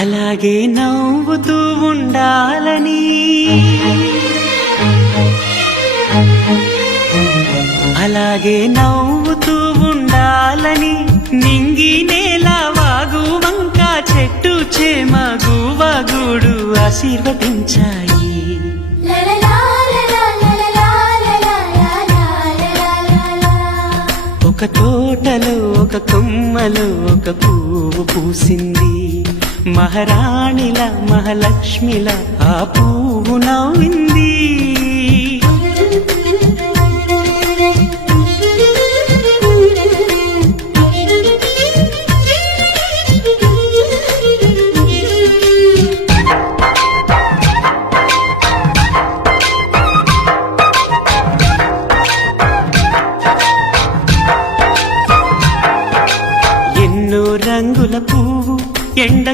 అలాగే నవ్వుతూ ఉండాలని, అలాగే నవ్వుతూ ఉండాలని నింగి నేల వాగు వంక చెట్టు చేమ గువగూడు ఆశీర్వదించాయి. ఒక తోటలో ఒక కొమ్మలో ఒక పువ్వు పూసింది. మహారాణిల మహాలక్ష్మిల ఆ పువ్వు నవ్వింది. ఎన్నో రంగుల పువ్వు ఎండ